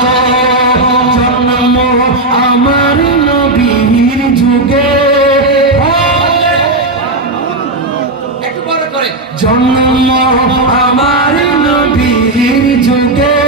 হতো জন্ম আমার নবীর যুগে একটু বড় করে জন্ম আমার নবীর যুগে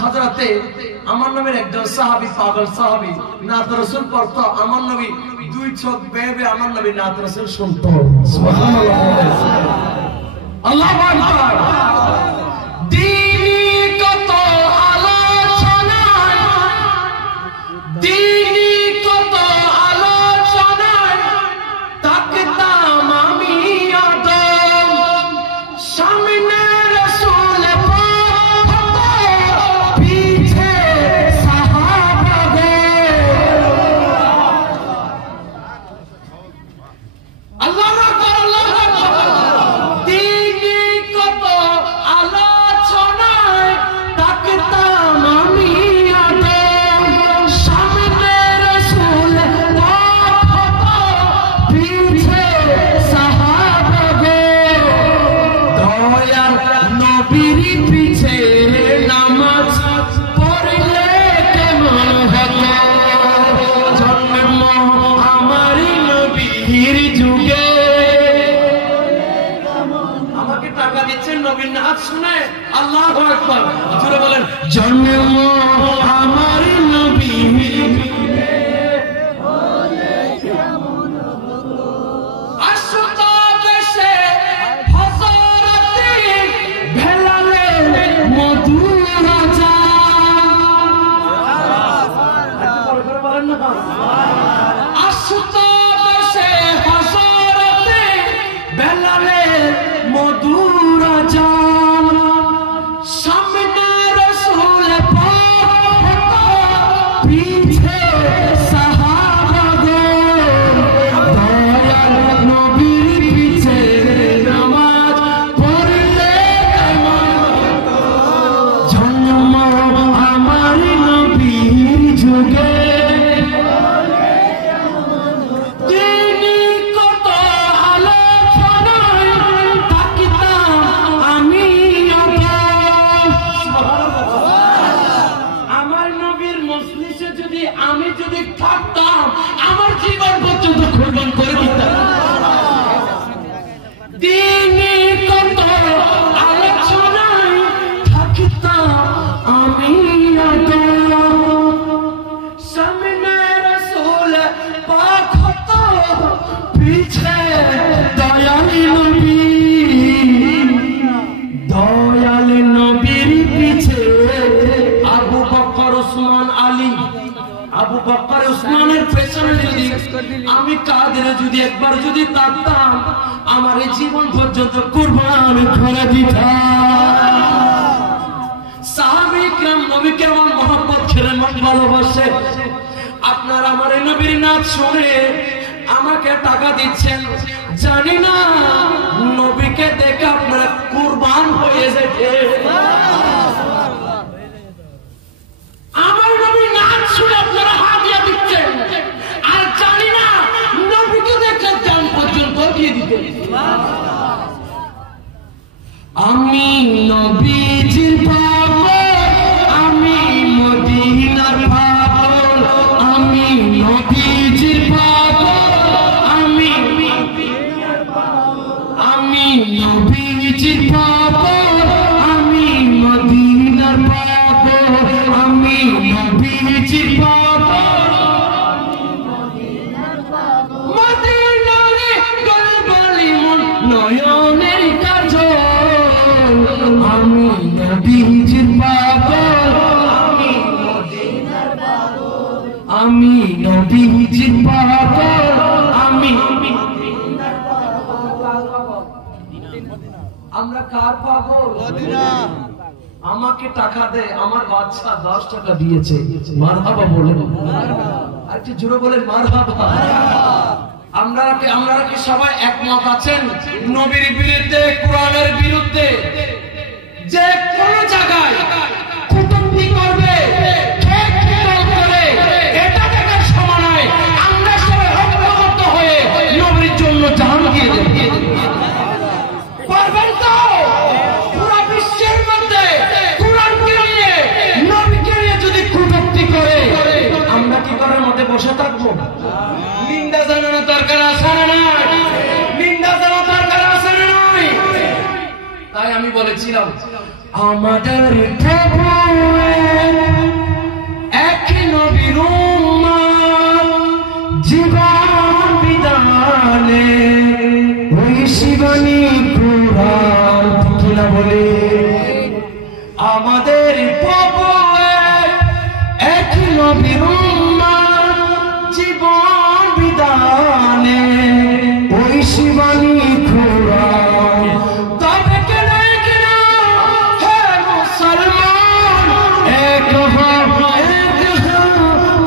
হযরতে আমার নবীর একজন সাহাবী পাগল সাহাবী নাত রাসূল পড়তো আমার নবী দুই চোখ বেয়ে আমার নবী নাত রাসূল শুনতো সুবহানাল্লাহ আল্লাহু আকবার দ্বীনি কত আলোচনা দ্বীনি কত আলোচনা তাকতাম আমি আদম সামনে শুনে আল্লাহু আকবার জোরে বলেন জন্ম আমার নবী আসতো বেশে হযরতে বেলালে মধুর রাজা বলেন না আসতো বেশে হযরতে বেলালে মধুর রাজা আমি কাদের যদি একবার যদি তাকতাম আমার এই জীবন পর্যন্ত কুরবান করে দিতাম সাহাবী کرام নবীকে আমার মহব্বত করেন ভালোবাসে আপনারা আমার এই নবীর নাচ শুনে আমাকে টাকা দিচ্ছেন জানি না নবীকে দেখে আপনারা কুরবান হয়ে যেতে আমার নবীর নাচ শুনে আপনারা হাদিয়া দিচ্ছেন আর জানি না নবীকে দেখে জান পর্যন্ত দিয়ে দিতে আমি নবীজির পাগল আমি মদিনার পাগল আমি নবীজির পাগল আমি নবীজির পাগল আমি মদিনার পাগল আমি নবীজির পাগল মদিনারে গলবলি মন নয়নের কাজল আমি নবীজির পাগল আমি মদিনার পাগল আমি নবীজি পাগল আমি আমরা কার পাগল মদিনা আমাকে টাকা দে আমার বাচ্চা 10 টাকা দিয়েছে মারহাবা বলেন আর কি জোরে বলেন মারহাবা আমরা কি সবাই একমত আছেন নবীর বিরুদ্ধে কোরআনের বিরুদ্ধে যে কোন জায়গায় কটূক্তি করবে এটা দেখার সময় নয় আমরা সবাই ঐক্যবদ্ধ হয়ে নবীর জন্য জান দিয়ে দেব পারবেন তো পুরো বিশ্বের মধ্যে কোরআনকে নিয়ে নবীকে নিয়ে যদি কটূক্তি করে আমরা কি করার মধ্যে বসে থাকবো নিন্দা জানানোর দরকার আছে না নাই নিন্দা জানানোর দরকার আছে না নাই তাই আমি বলেছিলাম আমাদের প্রভু এক নবীর উম্মত জীবন বিদানে ওই শিবানী কুরআন কিনা বলে আমাদের প্রভু এক নবীর উম্মত জীবন বিদানে ওই শিবানী কুরআন তবে কেন হে মুসলমান এক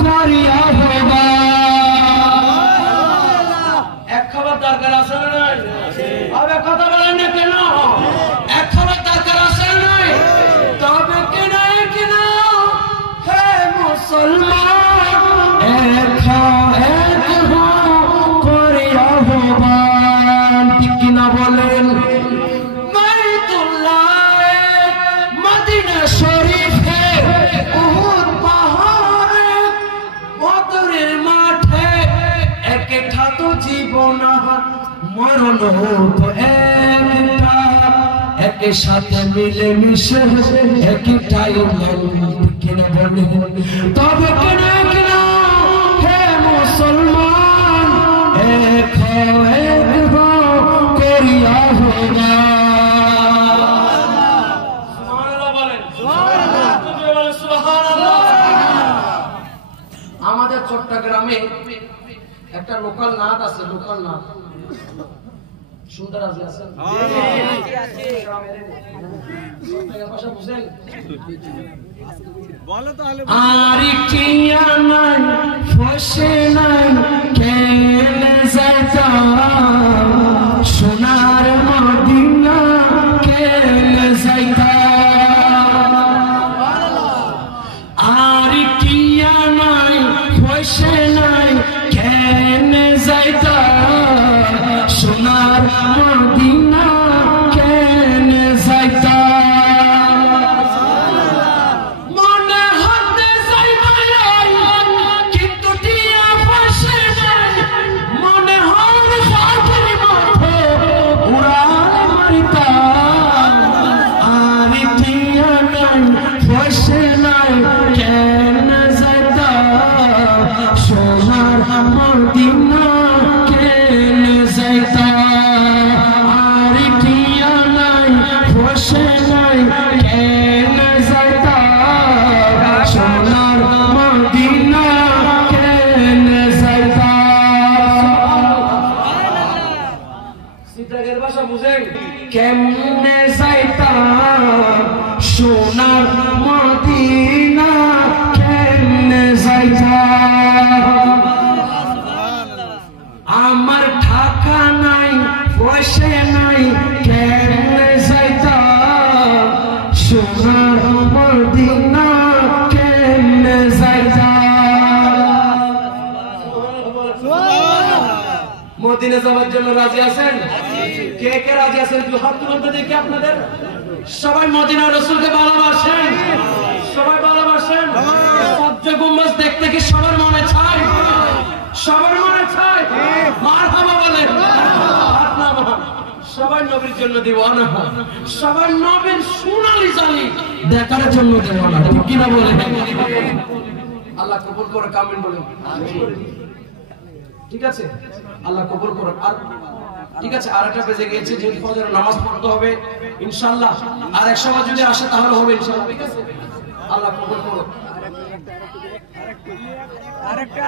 করিয়া হবা এক খবর দরকার আছে না নাই আবে কথা বলেন না কেন এক খবর দরকার আছে না নাই তবে কেন হে মুসলমান এক করিয়া হবা ঠিক কিনা বলেন মদিনা শরীফে উহুদ পাহাড়ে বদরের মাঠে একটা তো জীবন মরণ তো একটা একের সাথে মিলে মিশে একটাই কিনা বলে তবে কেন হে মুসলমান এক করিয়া হোগা আমাদের চট্টগ্রামে একটা লোকাল নাচ আছে লোকাল নাচ সুন্দর আছে আর কিয়া নাই ফসে নাই কেলে যাইতা সোনার মদিনা কেলে যাইতা আর কিয়া নাই ফসে নাই কেলে যাইতা সোনার মদিনা কেলে যাইতা কেমনে যাইতা সোনার মদিনা কেমনে যাইতা আমার টাকা নাই পয়সা নাই কেমনে যাইতা সোনার মদিনা কেমনে যাইতা মদিনা যাওয়ার জন্য রাজি আছেন কে কে রাজি আছেন একটু হাত তুলুন তো দেখি আপনাদের সবাই মদিনা রাসূলকে ভালোবাসেন সবাই ভালোবাসেন সজ্জা গুম্বাজ দেখতে কি সবার মনে চায় সবার মনে চায় মারহাবা বলেন হাত নামান সবাই নবীর জন্য দিওয়ানা সবাই নবীর সোনালী জানি দেখার জন্য দিওয়ানা ঠিক কি না বলেন আল্লাহ কবুল করে কামিন বলেন ঠিক আছে আল্লাহ কবুল করুন আর ঠিক আছে আরেকটা বেজে গিয়েছে যে ফজরের নামাজ পড়তে হবে ইনশাআল্লাহ আর এক সময় যদি আসে তাহলে হবে ইনশাআল্লাহ ঠিক আছে আল্লাহ কবুল করুন আরেকটা